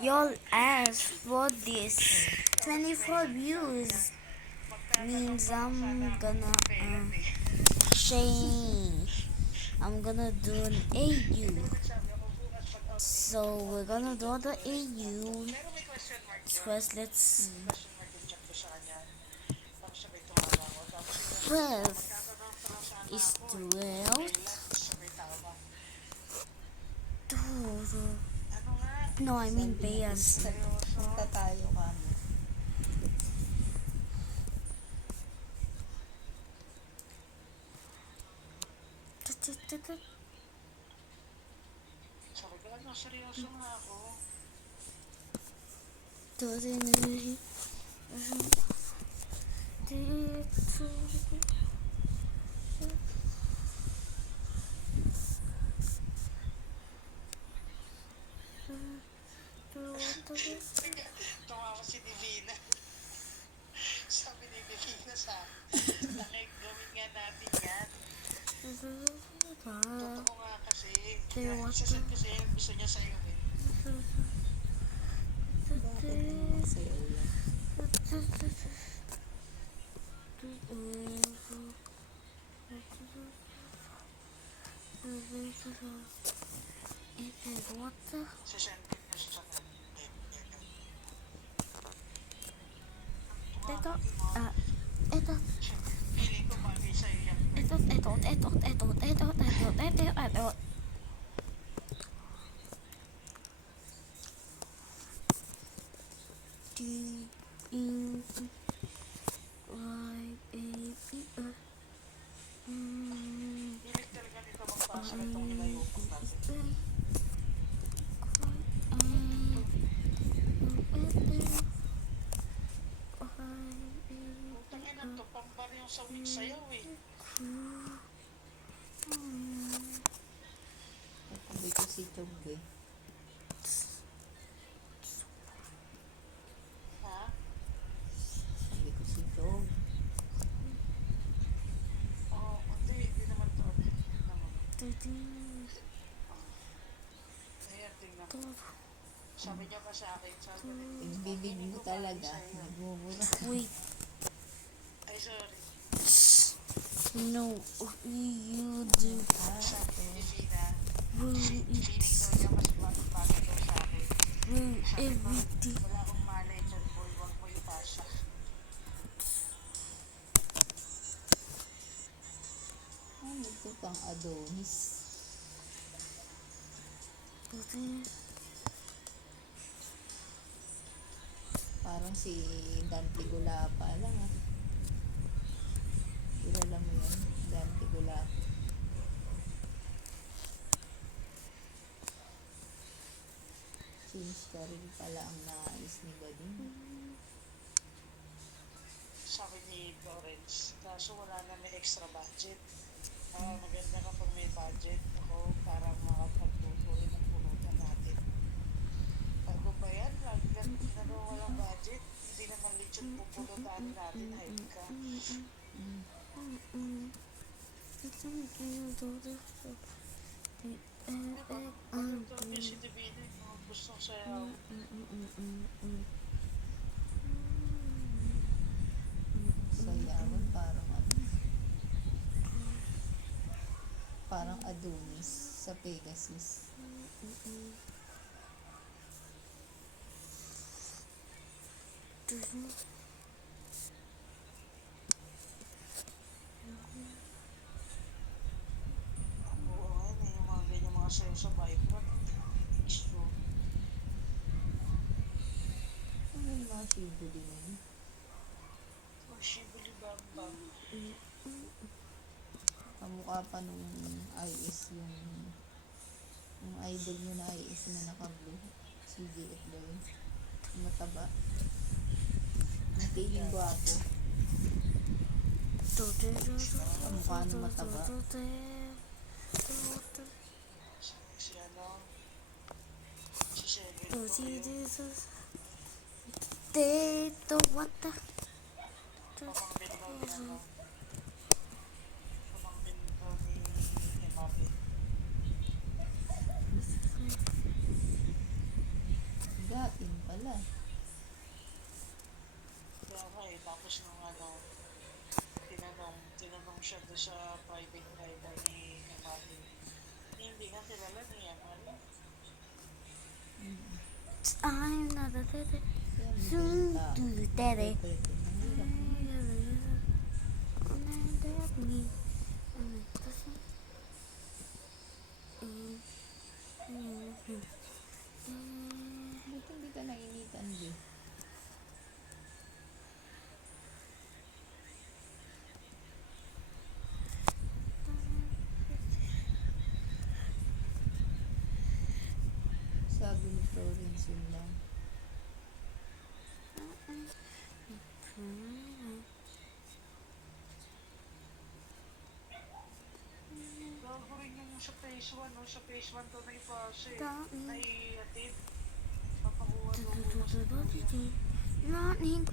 Y'all asked for this. 24 views means I'm gonna change. I'm gonna do an AU. So we're gonna do the AU. First, let's 12 is 12. No, I mean Beas. Punta tayo ka. Sabi ko, ano, seryoso nga ako. Tumawa si Divina. Sabi ni Divina sa akin, "Langit, gawin nga natin yan." Totoo nga kasi. Isasad kasi yung gusto niya sa'yo eh. Bakit naman sa'yo yan? What the? Sasend niya sa akin. Ito, ito, Feeling ko bagay sa'yo yan. ito. Hilig talaga nito magbasa nitong ilayupang natin. Putang ina to, pambar yung sawig sayaw eh. Sabi ko si Chog eh. Ha? Sabi ko si Chog. Oo, hindi naman to. Hindi naman. Ayan, tingnan mo. Sabi niya pa sa akin, sabi niya, Yung bibig mo talaga. Nagmumura. Wait, ay sorry. no, you do. Sabi ni Divina, Will feeling daw niya mas bagay daw sa akin. Sabi ko, everything. wala akong malay dyan boy, huwag mo ipasa. Ano ito pang Adonis? Parang si Dante Gulapa lang ah. Kilala mo yun? Dante Gulapa. Change ka rin pala ang nais ni Bading. Sabi ni Lawrence, kaso wala na may extra budget. Maganda kapag may budget ako para makapagluto rin ang pulutan natin. Bago ba yan? Lagi na daw walang budget. Hindi naman legit pupulutan natin. Hype ka. Pagluto niya si Divina, yung mga gustong sayaw. Sayawan parang ano. Parang Adonis sa Pegasus. Oo, ayun, yung mga ganyan mga sayaw sa Vibrant. Issue. Ano yung mga shibuli na yun? Oh, Shibuli Bamba. Kamukha pa nung IS yung idol mo na IS na naka-blue. Si JF ba yun? Mataba. Ang feeling gwapo. Kamukha nung mataba. Si ano? Si Shebel. What the? Pamangkin daw ni ano? Pamangkin daw ni Emape. pala. Kaya nga eh, tapos nung ano, tinanong siya doon sa private driver ni Emily. Hindi nga kilala ni Emily. I'm not a tete. Kaya may Soon tao. to the tete. Boyfriend, mahirap na. Buti hindi ka nainitan, di. Sabi ni Florence yun lang. Gago rin yung sa phase 1, no? Sa phase 1 to naipasa eh. Dami. Naiatid. Papakuha ng ulos ng kuya. Running,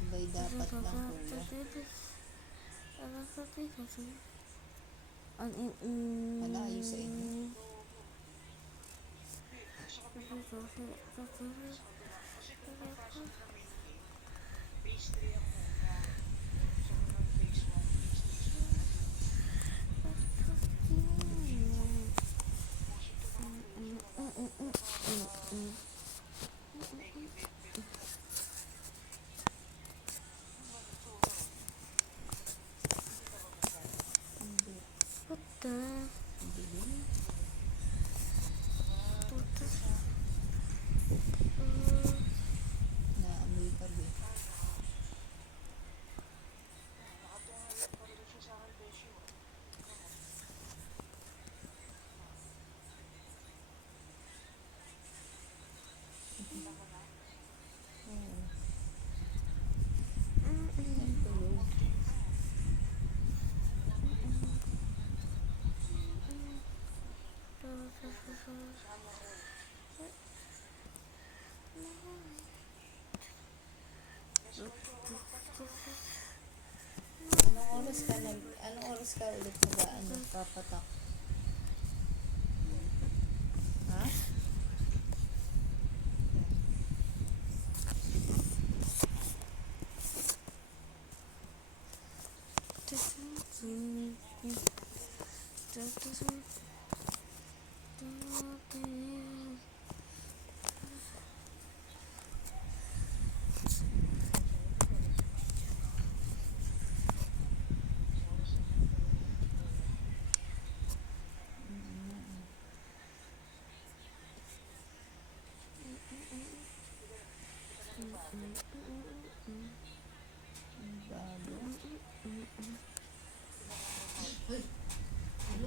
Sabay dapat lang, kuya. Malayo sa inyo. Kasi kung papasok na main gate, phase 3 ang muna. So, ng phase 1, phase 2, Hindi. What the? Hindi din. Naamoy ka, di. nakatungan pa rin siya sa akin, Besyo. Oo. Ang tulog. Anong oras ka ulit papatak? Ha?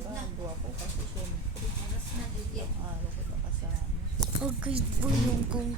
Bago ako kasi syempre, araw ko pa kasama. Okay, boy, yung kung